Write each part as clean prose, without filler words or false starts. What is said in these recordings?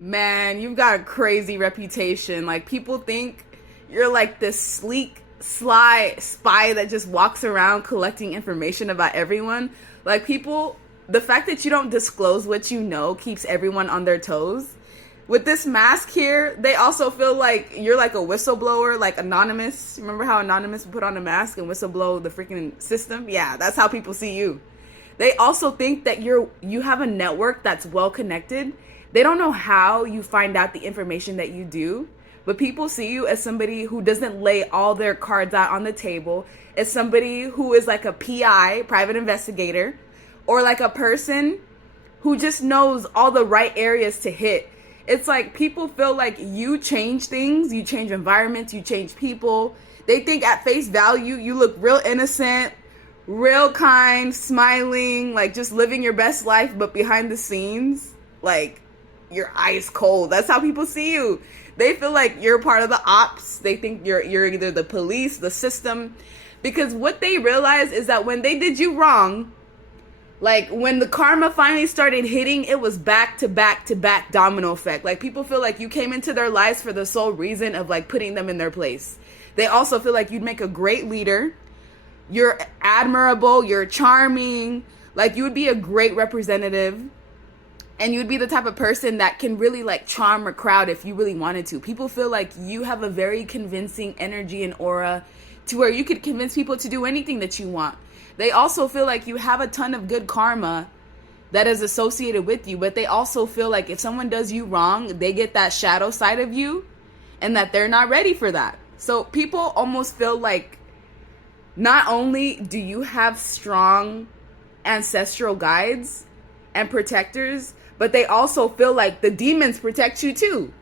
Man, you've got a crazy reputation. Like, people think you're like this sleek, sly spy that just walks around collecting information about everyone. Like, the fact that you don't disclose what you know keeps everyone on their toes. With this mask here, they also feel like you're like a whistleblower, like Anonymous. Remember how Anonymous would put on a mask and whistleblow the freaking system? Yeah, that's how people see you. They also think that you have a network that's well connected. They don't know how you find out the information that you do, but people see you as somebody who doesn't lay all their cards out on the table, as somebody who is like a PI, private investigator, or like a person who just knows all the right areas to hit. It's like people feel like you change things, you change environments, you change people. They think at face value you look real innocent, real kind, smiling, like just living your best life, but behind the scenes, like you're ice cold. That's how people see you. They feel like you're part of the ops. They think you're either the police, the system, because what they realize is that when they did you wrong, like when the karma finally started hitting, it was back to back to back domino effect. Like people feel like you came into their lives for the sole reason of like putting them in their place. They also feel like you'd make a great leader. You're admirable, you're charming, like you would be a great representative, and you'd be the type of person that can really like charm a crowd if you really wanted to. People feel like you have a very convincing energy and aura to where you could convince people to do anything that you want. They also feel like you have a ton of good karma that is associated with you, but they also feel like if someone does you wrong, they get that shadow side of you and that they're not ready for that. So people almost feel like not only do you have strong ancestral guides and protectors, but they also feel like the demons protect you too.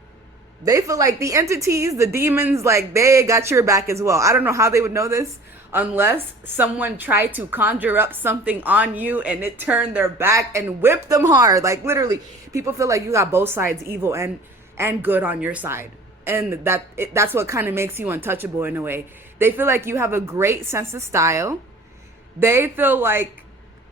They feel like the entities, the demons, like they got your back as well. I don't know how they would know this unless someone tried to conjure up something on you and it turned their back and whipped them hard. Like literally, people feel like you got both sides, evil and good on your side. And that's what kind of makes you untouchable in a way. They feel like you have a great sense of style. They feel like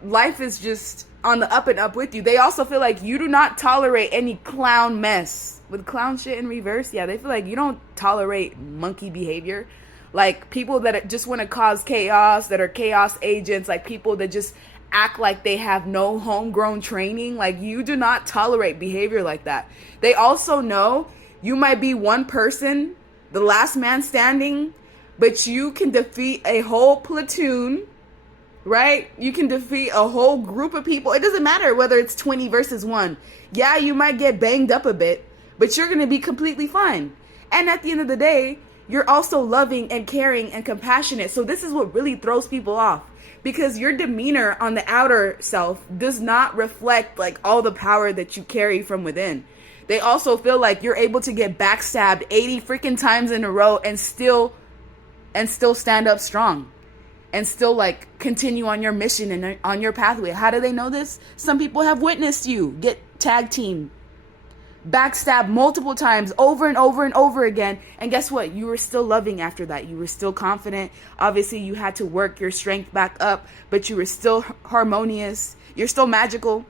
life is just on the up and up with you. They also feel like you do not tolerate any clown mess. With clown shit in reverse, yeah, they feel like you don't tolerate monkey behavior. Like people that just want to cause chaos, that are chaos agents, like people that just act like they have no homegrown training. Like you do not tolerate behavior like that. They also know you might be one person, the last man standing, but you can defeat a whole platoon, right? You can defeat a whole group of people. It doesn't matter whether it's 20 versus 1. Yeah, you might get banged up a bit, but you're going to be completely fine. And at the end of the day, you're also loving and caring and compassionate. So this is what really throws people off, because your demeanor on the outer self does not reflect like all the power that you carry from within. They also feel like you're able to get backstabbed 80 freaking times in a row and still stand up strong and still like continue on your mission and on your pathway. How do they know this? Some people have witnessed you get tag team, backstabbed multiple times over and over and over again. And guess what? You were still loving after that. You were still confident. Obviously, you had to work your strength back up, but you were still harmonious. You're still magical.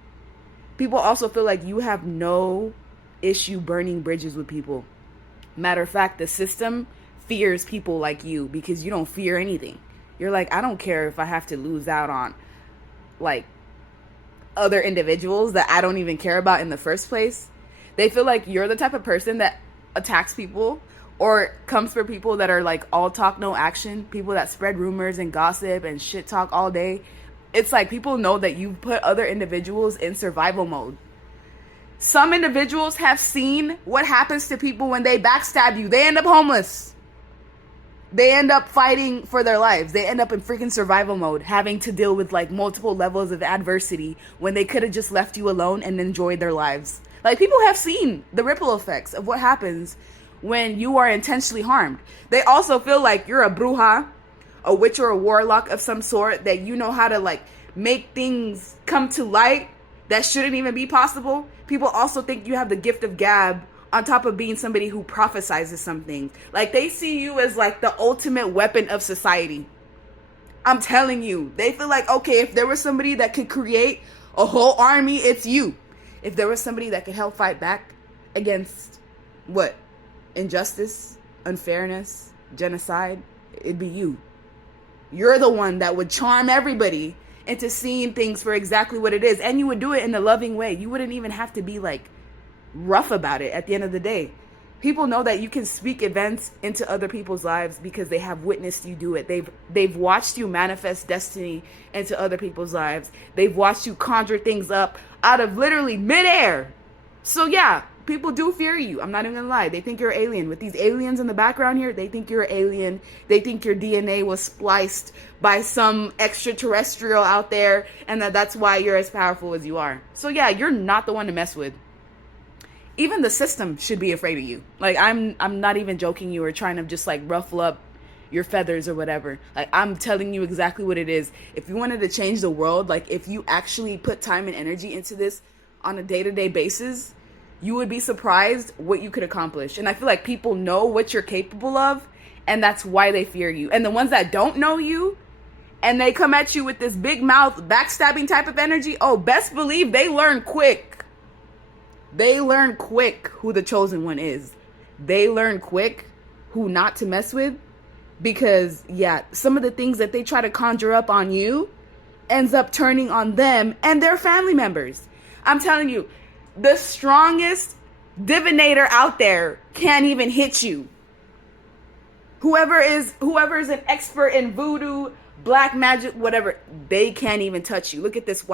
People also feel like you have no issue burning bridges with people. Matter of fact, the system fears people like you because you don't fear anything. You're like, I don't care if I have to lose out on like other individuals that I don't even care about in the first place. They feel like you're the type of person that attacks people or comes for people that are like all talk, no action, people that spread rumors and gossip and shit talk all day. It's like people know that you put other individuals in survival mode. Some individuals have seen what happens to people when they backstab you. They end up homeless. They end up fighting for their lives. They end up in freaking survival mode, having to deal with like multiple levels of adversity when they could have just left you alone and enjoyed their lives. Like people have seen the ripple effects of what happens when you are intentionally harmed. They also feel like you're a bruja, a witch or a warlock of some sort, that you know how to like make things come to light that shouldn't even be possible. People also think you have the gift of gab on top of being somebody who prophesizes something. Like they see you as like the ultimate weapon of society. I'm telling you, they feel like, okay, if there was somebody that could create a whole army, it's you. If there was somebody that could help fight back, against what? Injustice, unfairness, genocide. It'd be you. You're the one that would charm everybody into seeing things for exactly what it is. And you would do it in a loving way. You wouldn't even have to be like rough about it at the end of the day. People know that you can speak events into other people's lives because they have witnessed you do it. They've watched you manifest destiny into other people's lives. They've watched you conjure things up out of literally midair. So yeah, people do fear you. I'm not even gonna lie. They think you're an alien. With these aliens in the background here, they think you're an alien. They think your DNA was spliced by some extraterrestrial out there, and that's why you're as powerful as you are. So yeah, you're not the one to mess with. Even the system should be afraid of you. Like, I'm not even joking you or trying to just like ruffle up your feathers or whatever. Like, I'm telling you exactly what it is. If you wanted to change the world, like if you actually put time and energy into this on a day-to-day basis, you would be surprised what you could accomplish. And I feel like people know what you're capable of, and that's why they fear you. And the ones that don't know you and they come at you with this big mouth backstabbing type of energy, oh, best believe they learn quick. They learn quick who the chosen one is. They learn quick who not to mess with, because yeah, some of the things that they try to conjure up on you ends up turning on them and their family members. I'm telling you, the strongest divinator out there can't even hit you. Whoever is an expert in voodoo, black magic, whatever, they can't even touch you. Look at this